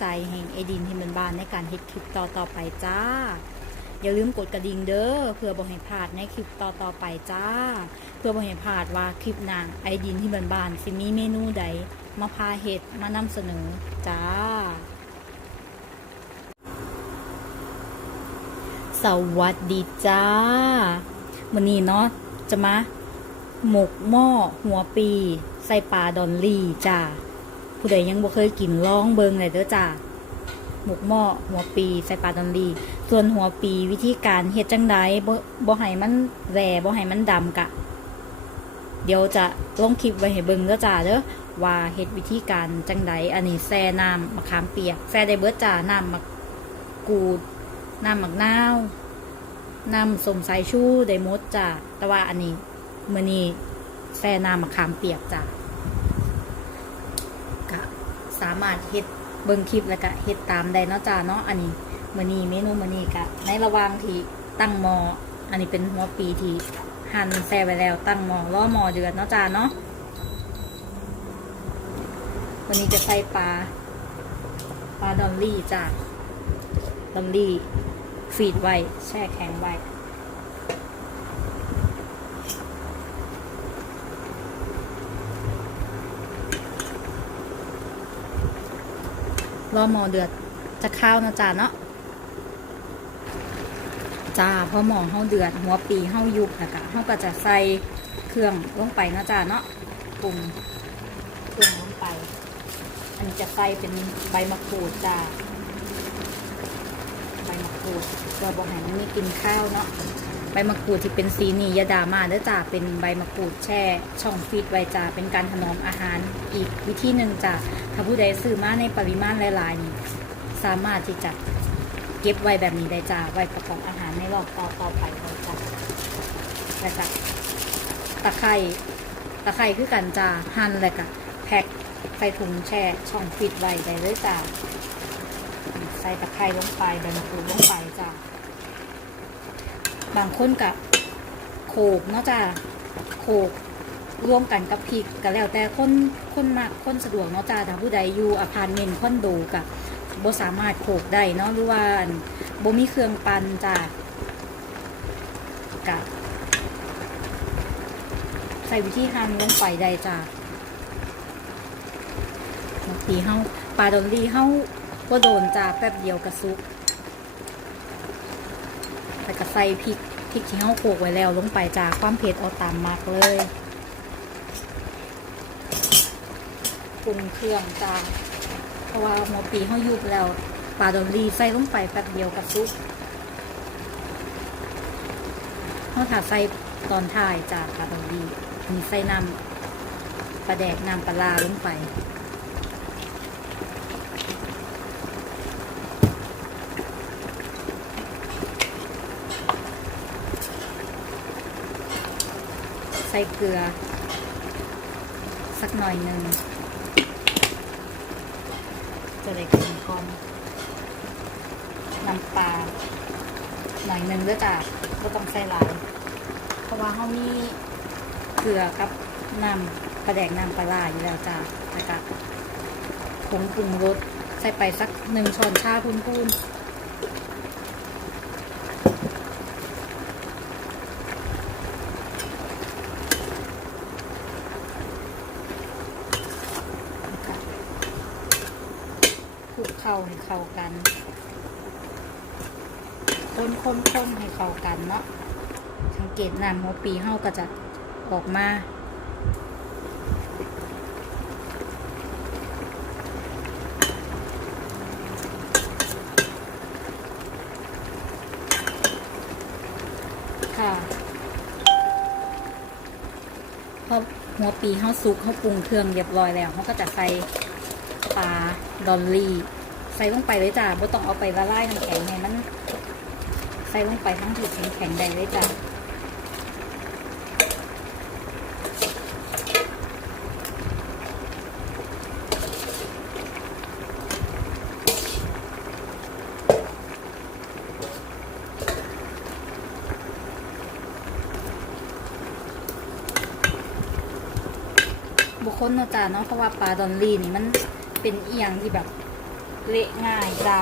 ใจแห่งไอดินที่มันบานในการเฮ็ดคลิปต่อต่อไปจ้า อย่าลืมกดกระดิ่งเด้อเพื่อบ่ให้พลาดในคลิปต่อต่อไปจ้า เพื่อบ่ให้พลาดว่าคลิปหน้าไอดินที่มันบานสิมีเมนูใดมาพาเฮ็ดมานำเสนอจ้าสวัสดีจ้าวันนี้เนาะจะมาหมกหม้อหัวปี ใส่ปลาดอนลี่จ้า ผู้ใดยังบ่เคยกินลองเบิงเลยเด้อจ้าหมกหม้อหัวปีใส่ปลาดอนลี่ส่วนหัวปีวิธีการเฮ็ดจังไดบ่บ่ให้มันแหวบ่ให้มันดำกะ เดี๋ยวจะลงคลิปไว้ให้เบิงเด้อจ้าเด้อว่าเฮ็ดวิธีการจังไดอันนี้แซ่น้ำมะขามเปียกแซ่ได้เบิดจ้าน้ำมะกูดน้ำมักนาวน้ำสมสายชูได้มดจ้ะแต่ว่าอันนี้มือนี้แซ่น้ำมะขามเปียกจ้ะก็ สามารถเฮ็ดเบิ่งคลิปแล้วก็เฮ็ดตามได้เนาะจ้าเนาะอันนี้มือนี้เมนูมือนี้ก็ในระหว่างที่ตั้งหมออันนี้เป็นหัวปีที่หั่นแซ่ไว้แล้วตั้งหมอรอหมอเดือดเนาะจ้าเนาะวันนี้จะใส่ปลาปลาดอลลี่จ้ะดอลลี่ฟีดไว้แช่แข็งไว้ รอหมอเดือดจะข้าวนะจ๊ะเนาะจ้าพอหมอเฮาเดือด หัวปีเฮายุบนะคะเฮาก็จะใส่เครื่องลงไปนะจ๊ะเนาะปรุงเครื่องลงไป อันนี้จะใส่เป็นใบมะกรูดจ้าใบมะกรูดเราบอกให้มันมีกินข้าวเนาะ ใบมะกรูดที่เป็นสีนียาดามาเด้อจ้าเป็นใบมะกรูดแช่ช่องฟีดไว้จ้าเป็นการถนอมอาหารอีกวิธีหนึ่งจ้าถ้าผู้ใดซื้อมาในปริมาณหลายๆนี่สามารถที่จะเก็บไว้แบบนี้ได้จ้าไว้ประกอบอาหารในรอบต่อต่อไปได้จ้าแล้วก็ตะไคร่ตะไคร่คือกันจ้าหั่นแล้วก็แพ็คใส่ถุงแช่ช่องฟีดไว้ได้เลยจ้าใส่ตะไคร้ลงไปใบมะกรูดลงไปจ้ะ บางคนกับโขกเนาะจ้ะโขกรวมกันกับพริกก็แล้วแต่คนคนมากคนสะดวกเนาะจ้ะถ้าผู้ใดอยู่อพาร์ตเมนต์คอนโดกับบ่สามารถโขกได้เนาะหรือว่าบ่มีเครื่องปั่นจ้ะกับใส่วิธีหั่นลงไปได้จ้ะบางทีเฮาปลาดอลลี่เฮาก็โดนจ้าแป๊บเดียวกระซุก ก็ใส่พริกพริกที่เฮาโขกไว้แล้วลงไปจ้าความเผ็ดเอาตามมากเลยปรุงเครื่องจ้าเพราะว่าหัวปีเฮายุบแล้วปลาดอลลีใส่ลงไปแป๊บเดียวกระซุกเฮาถ้าใส่ตอนท้ายจ้าปลาดอลลีมีใส่น้ำปลาแดกน้ำปลาร้าลงไป ใส่เกลือ สักหน่อยหนึ่งจะได้กลิ่นกลมน้ำปลาหน่อยหนึ่งด้วยจ้ะก็ต้องใส่หลาย เพราะว่าเขามีเกลือกับน้ำปลาแดกน้ำปลาร้าอยู่แล้วจ้ะแล้วก็ผงปรุงรสใส่ไปสักหนึ่งช้อนชาพูนๆ เข้าให้เข้ากัน คนคนคนให้เข้ากันเนาะ สังเกตน้ำหัวปีเฮาก็จะออกมาค่ะพอหัวปีเฮาซุกเฮาปรุงเครื่องเรียบร้อยแล้วเฮาก็จะใส่ปลาดอลลี่ ใส่ลงไปเลยจ้ะบ่ต้องเอาไปละลายน้ำแข็งให้มัน ใส่ลงไปทั้งที่แข็งๆได้เลยจ้ะบุคคลเนาะจ้ะเนาะเพราะว่าปลาดอลลี่นี่มันเป็นเอียงที่แบบ เละง่ายจ้า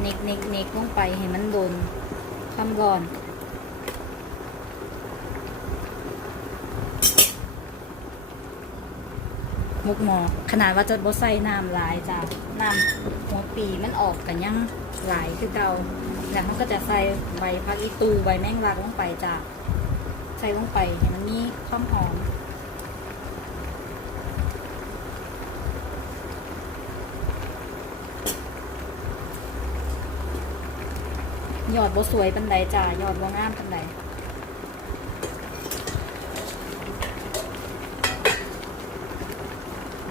เน็กเน็กเน็กลงไปให้มันโดนความร้อนมุกหมอขนาดว่าจะบ่ใส่น้ำหลายจ้ะน้ำหัวปีมันออกกันยังหลายคือเก่าแล้วมันก็จะใส่ใบพักอีตูใบแมงลักลงไปจ้ะใส่ลงไปให้มันมี ความหอมยอดบ่สวยปันใดจ้ะยอดบ่งามปันใด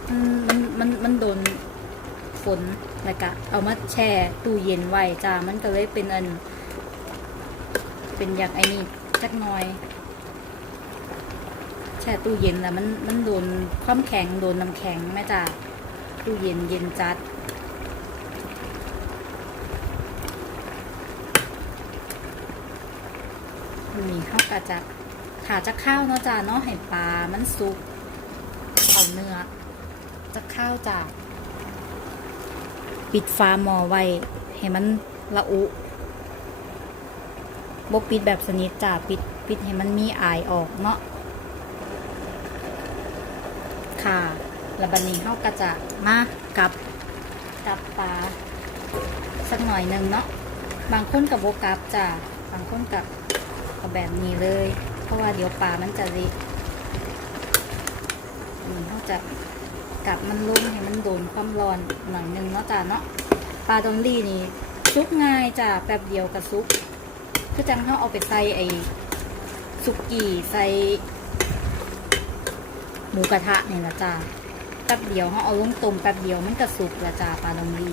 มันมันมันโดนฝนแล้วก็เอามาแช่ตู้เย็นไว้จ้า มันก็เลยเป็นอัน เป็นอย่างไอ้นี่จักหน่อย แช่ตู้เย็นแล้วมันมันโดนความแข็งโดนน้ำแข็งแม่จ้าตู้เย็นเย็นจัดนี่ข้าวกะจะขาจะข้าวเนาะจ้าเนาะให้ปลามันสุกเอาเนื้อจะข้าวจ้าปิดฟ้าหม้อไว้ให้มันละอุบปิดแบบสนิทจ้าปิดปิดให้มันมีอายออกเนาะ ค่ะแล้วบันนี้เขาก็จะมากับกับปลาสักหน่อยหนึ่งเนาะบางคนกับโบกับจ้าบางคนกับเอาแบบนี้เลย เพราะว่าเดี๋ยวปลามันจะเละนี่เขาจะกับมันลุ่มให้มันโดนความร้อนหน่อยหนึงเนาะจ้าเนาะปลาดองดีนี่ซุกง่ายจ้าแป๊บเดียวกับซุกคือจังเขาเอาไปใส่ไอ้สุกี้ใส่ หมูกระทะเนี่ยละจ้าแป๊บเดียวเขาเอาลงต้มแป๊บเดียวมันก็สุกละจ้าปลาดองดี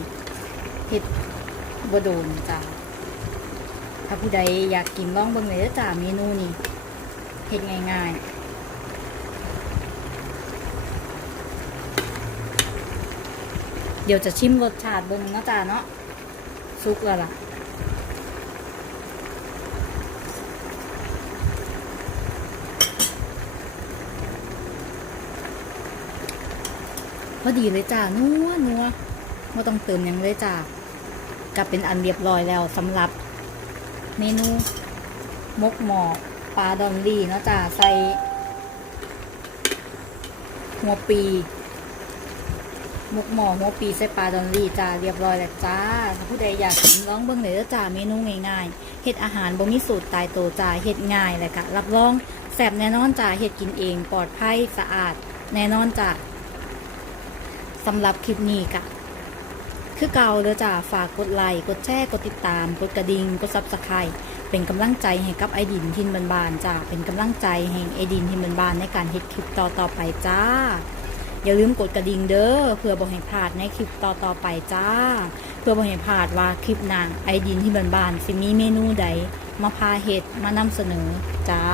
เห็ดบโดนจ้าถ้าผู้ใดอยากกินลองเบิ่งเลยเด้อจ้าเมนูนี้เห็ดง่ายๆเดี๋ยวจะชิมรสชาติเบิ่งเนาะจ้าเนาะซุกแล้วล่ะ อดีเลยจ้านัวนัวไม่ต้องเติมยังเลยจ้ากลับเป็นอันเรียบร้อยแล้วสำหรับ เมนูมกหมอปลาดอนลี่เนาะจ้าใส่หัวปีมกหมอหัวปีใส่ปลาดอนลี่จ้าเรียบร้อยแล้วจ้าผู้ใดอยากกินลองเบิ่งเลยจ้าเมนูง่ายๆเฮ็ดอาหารบ่มีสูตรตายโตจ้าเฮ็ดง่ายเลยค่ะรับรองแซ่บแน่นอนจ้าเฮ็ดกินเองปลอดภัยสะอาด แน่นอนจ้า สำหรับคลิปนี้กะคือเก่าเด้อจ้าฝากกดไลค์กดแชร์กดติดตาม กดกระดิ่งกดซับสไครต์เป็นกำลังใจให้กับไอดินทินบานๆจ้าเป็นกำลังใจให้ไอดินทินบานๆในการเฮ็ดคลิปต่อๆไปจ้า อย่าลืมกดกระดิ่งเด้อเพื่อบ่ให้พลาดในคลิปต่อๆไปจ้า เพื่อบ่ให้พลาดว่าคลิปหนางไอดินที่บานๆสิมีเมนูใดมาพาเฮ็ดมานำเสนอจ้า